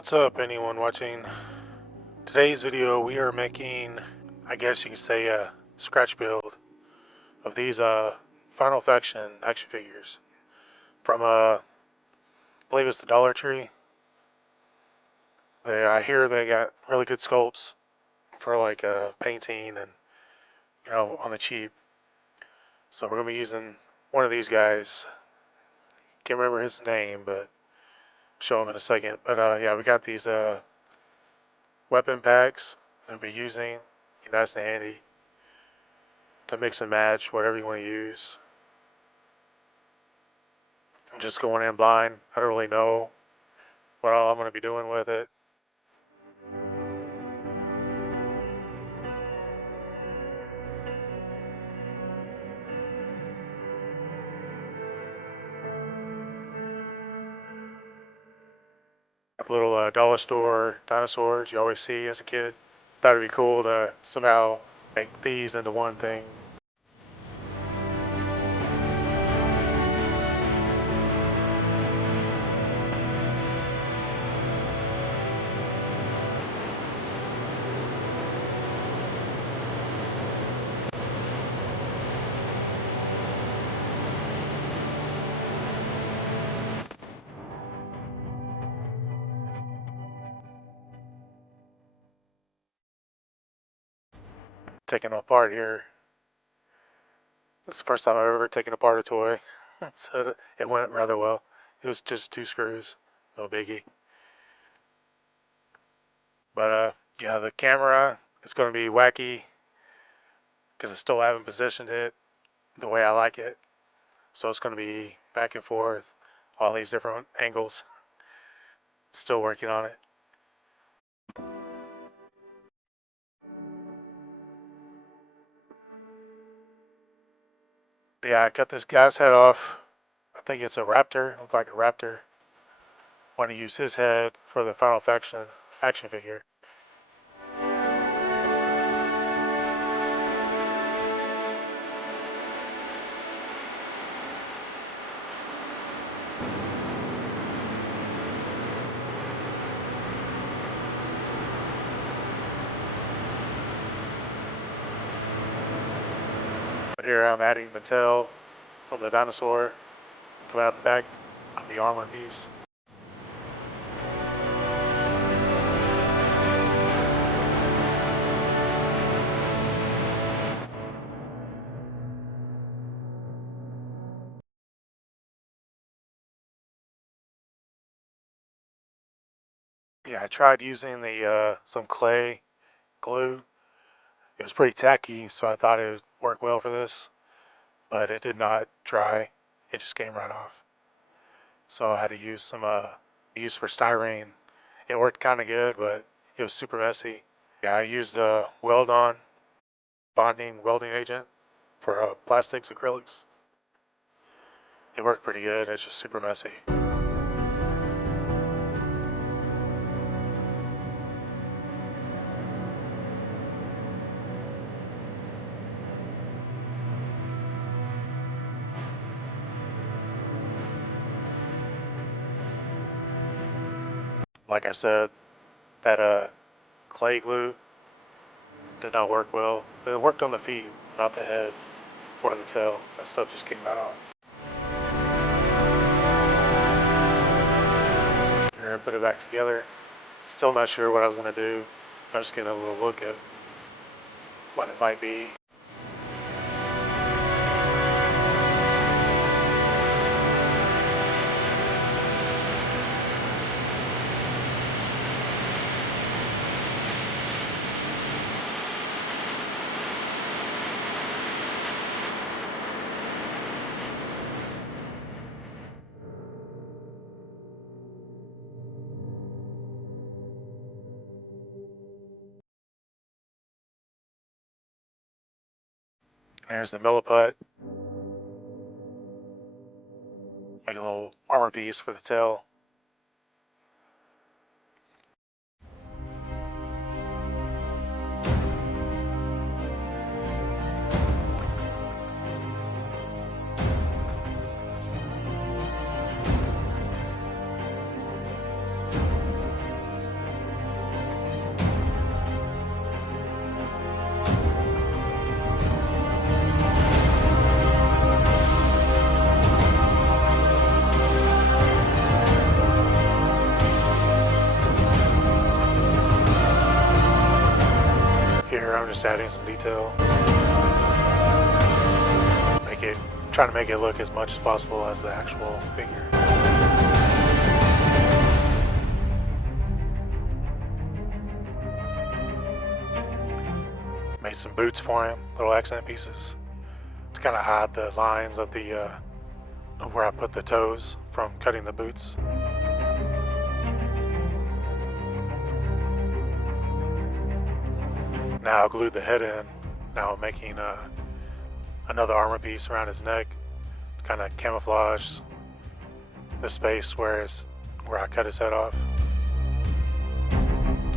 What's up, anyone watching? Today's video we are making, I guess you could say, a scratch build of these Final Affection action figures from I believe it's the Dollar Tree. I hear they got really good sculpts for like painting and on the cheap. So we're gonna be using one of these guys. Can't remember his name, but show him in a second. But yeah, we got these weapon packs that we'll be using. Nice and handy to mix and match whatever you want to use. I'm just going in blind. I don't really know what all I'm going to be doing with it. Little dollar store dinosaurs you always see as a kid. Thought it'd be cool to somehow make these into one thing. Taking apart here. This is the first time I've ever taken apart a toy, so it went rather well. It was just 2 screws, no biggie. But yeah, the camera is going to be wacky because I still haven't positioned it the way I like it. So it's going to be back and forth, all these different angles. Still working on it. Yeah, I cut this guy's head off. I think it's a raptor. Looks like a raptor. Want to use his head for the Final Affection action figure. But here I'm adding the tail from the dinosaur coming out the back of the arm on these. Yeah, I tried using the some clay glue. It was pretty tacky, so I thought it would work well for this, but it did not dry. It just came right off. So I had to use some use for styrene. It worked kind of good, but it was super messy. Yeah, I used a weld-on bonding welding agent for plastics, acrylics. It worked pretty good. It's just super messy. Like I said, that clay glue did not work well. It worked on the feet, not the head or the tail. That stuff just came right off. I'm gonna put it back together. Still not sure what I was gonna do. I'm just getting a little look at what it might be. There's the milliput. Make a little armor piece for the tail. I'm just adding some detail. Trying to make it look as much as possible as the actual figure. Made some boots for him, little accent pieces, to kind of hide the lines of of where I put the toes from cutting the boots. Now I glued the head in. Now I'm making another armor piece around his neck to kind of camouflage the space where I cut his head off.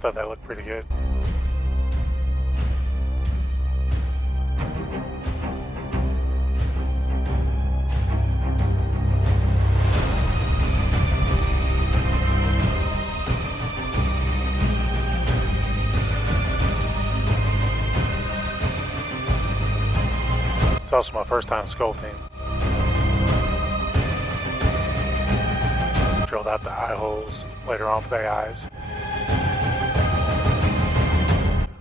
Thought that looked pretty good. It's also my first time sculpting. Drilled out the eye holes later on for the eyes.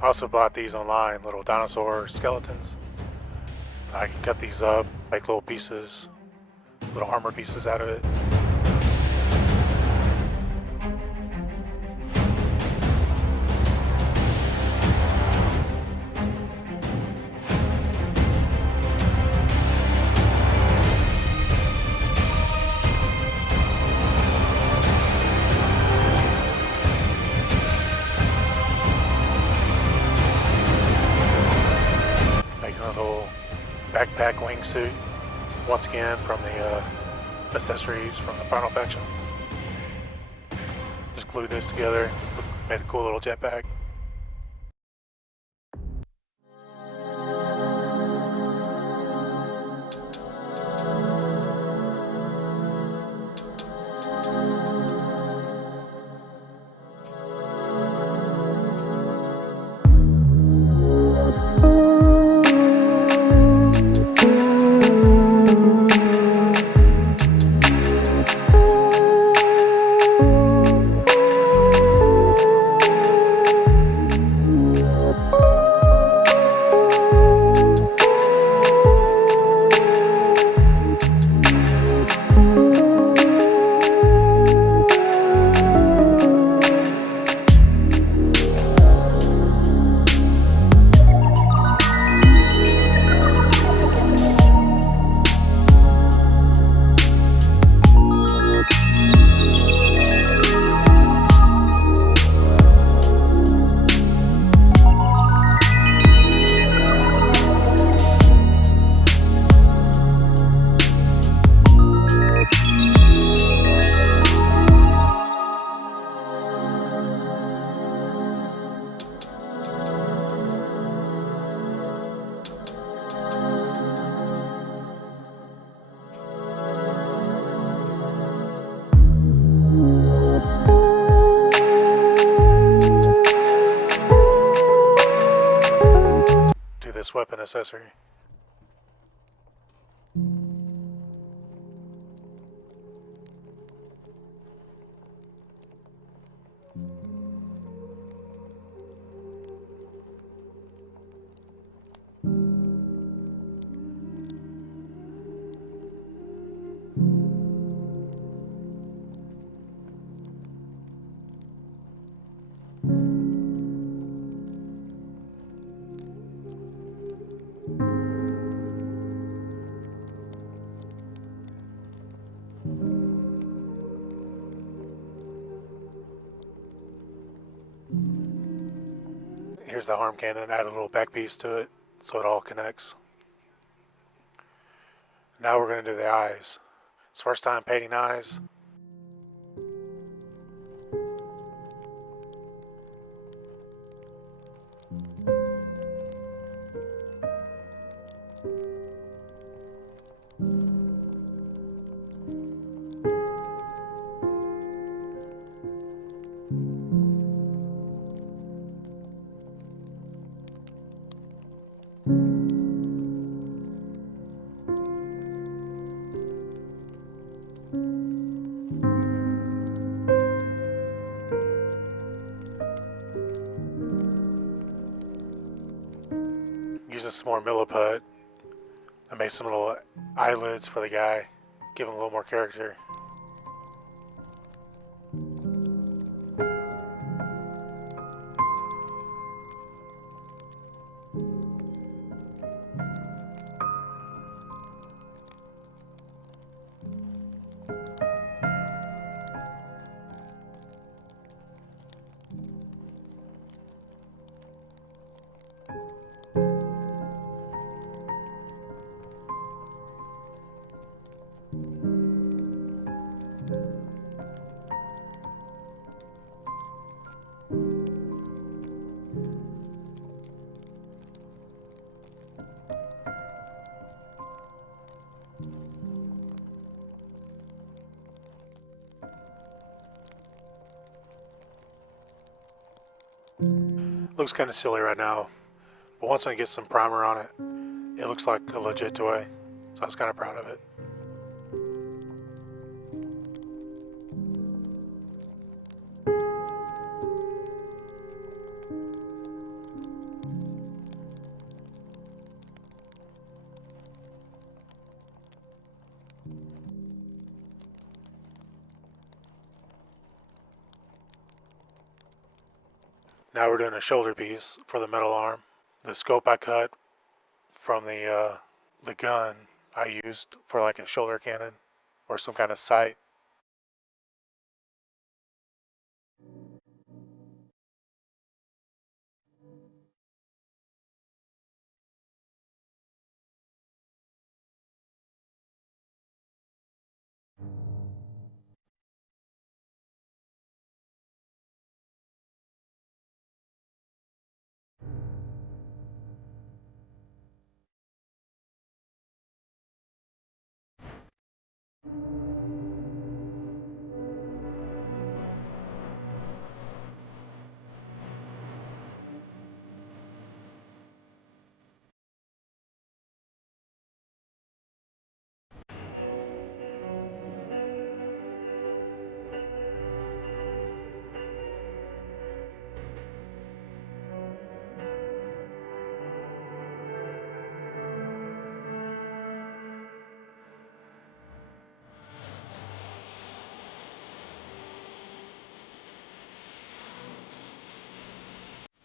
I also bought these online, little dinosaur skeletons. I can cut these up, make little pieces, little armor pieces out of it. Backpack wingsuit, once again from the accessories from the Final Faction. Just glued this together, made a cool little jetpack. This weapon accessory. Here's the arm cannon, add a little back piece to it so it all connects. Now we're going to do the eyes. It's first time painting eyes. some more milliput. I made some little eyelids for the guy, give him a little more character. Looks kind of silly right now, but once I get some primer on it, it looks like a legit toy, so I was kind of proud of it. Now we're doing a shoulder piece for the metal arm. The scope I cut from the gun I used for like a shoulder cannon or some kind of sight.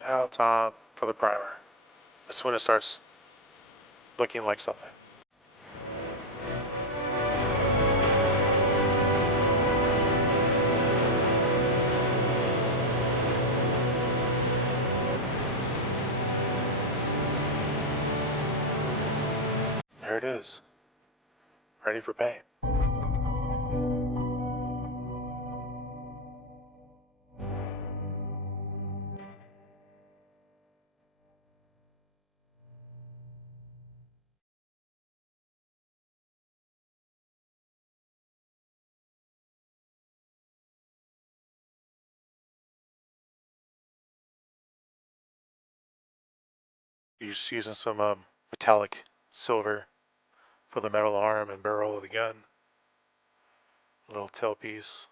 Now time for the primer. That's when it starts looking like something. There it is, ready for paint. Just using some metallic silver for the metal arm and barrel of the gun. A little tailpiece.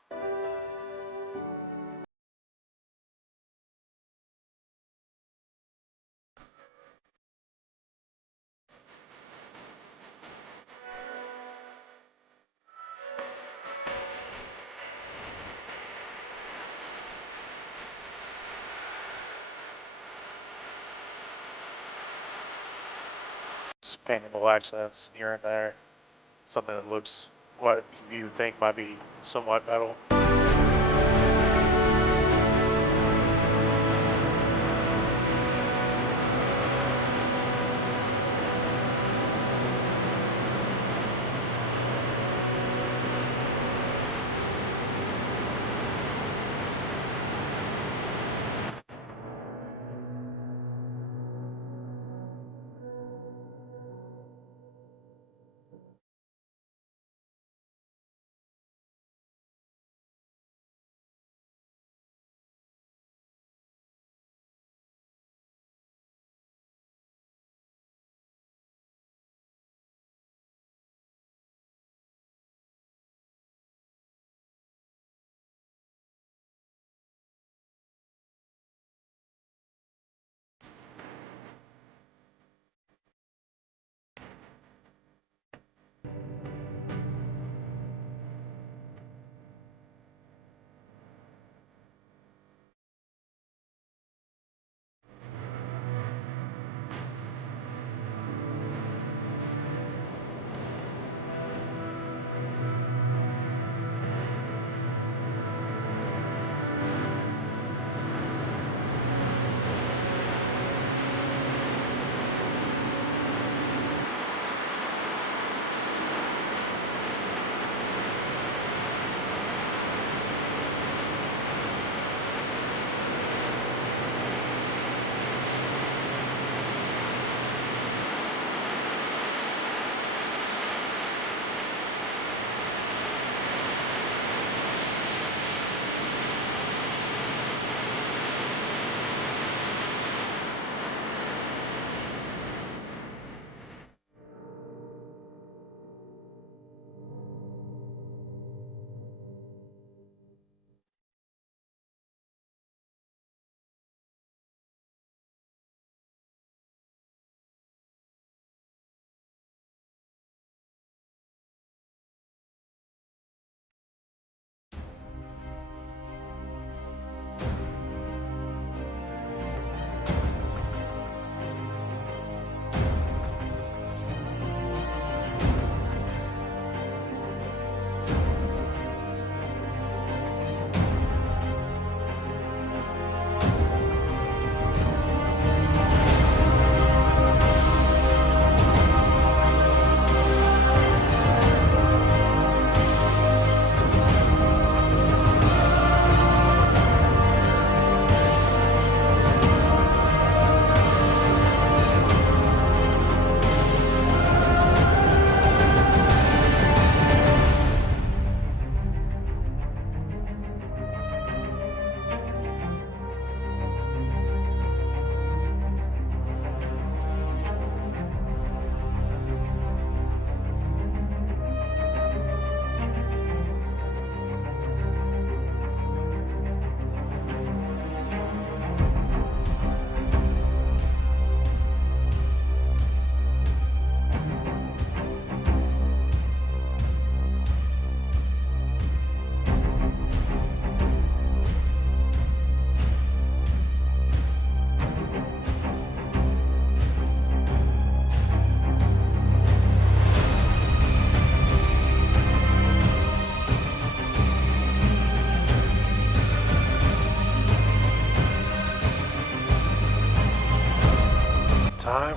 Just painting little accents here and there. Something that looks what you think might be somewhat metal.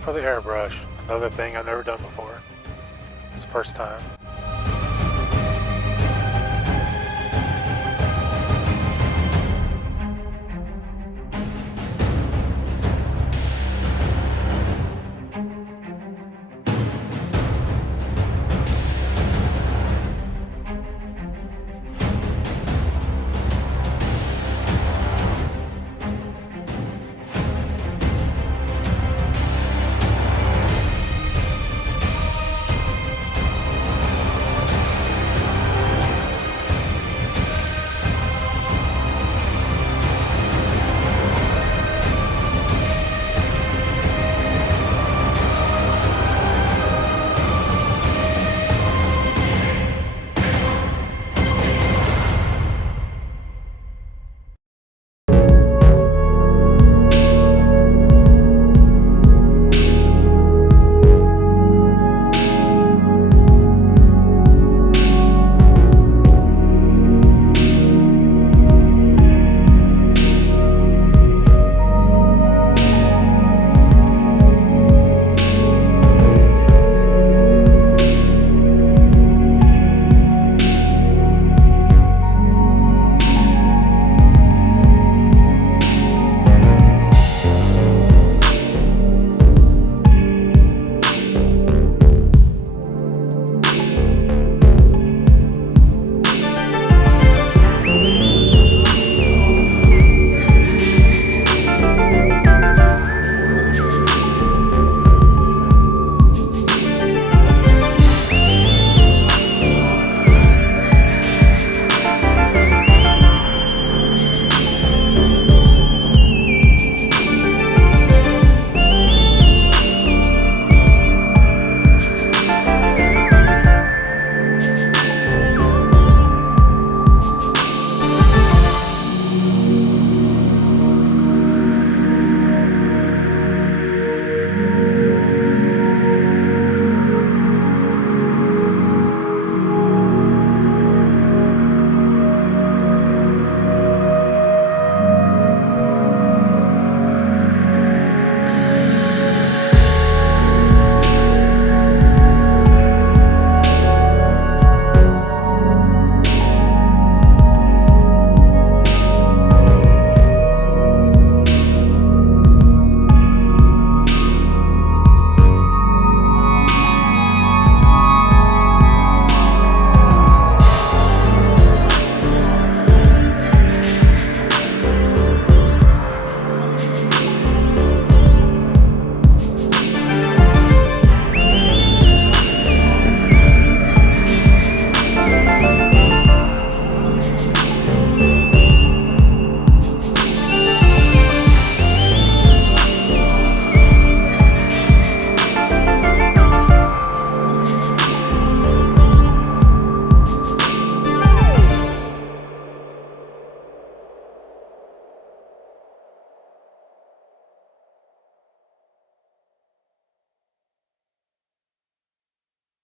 for the airbrush. Another thing I've never done before. It's the first time.